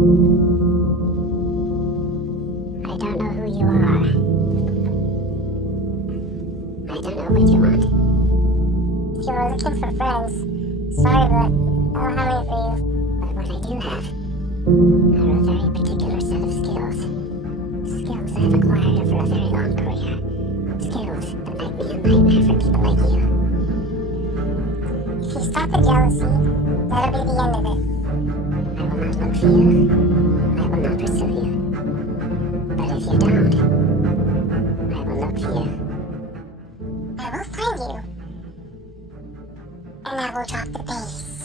I don't know who you are. I don't know what you want. If you were looking for friends, sorry, but I don't have any for you. But what I do have are a very particular set of skills. Skills I've acquired over a very long career. Skills that make me a nightmare for people like you. If you stop the jealousy, that'll be the end of it. I will not look for you. I will not pursue you. But if you don't, I will look for you. I will find you. And I will drop the bass.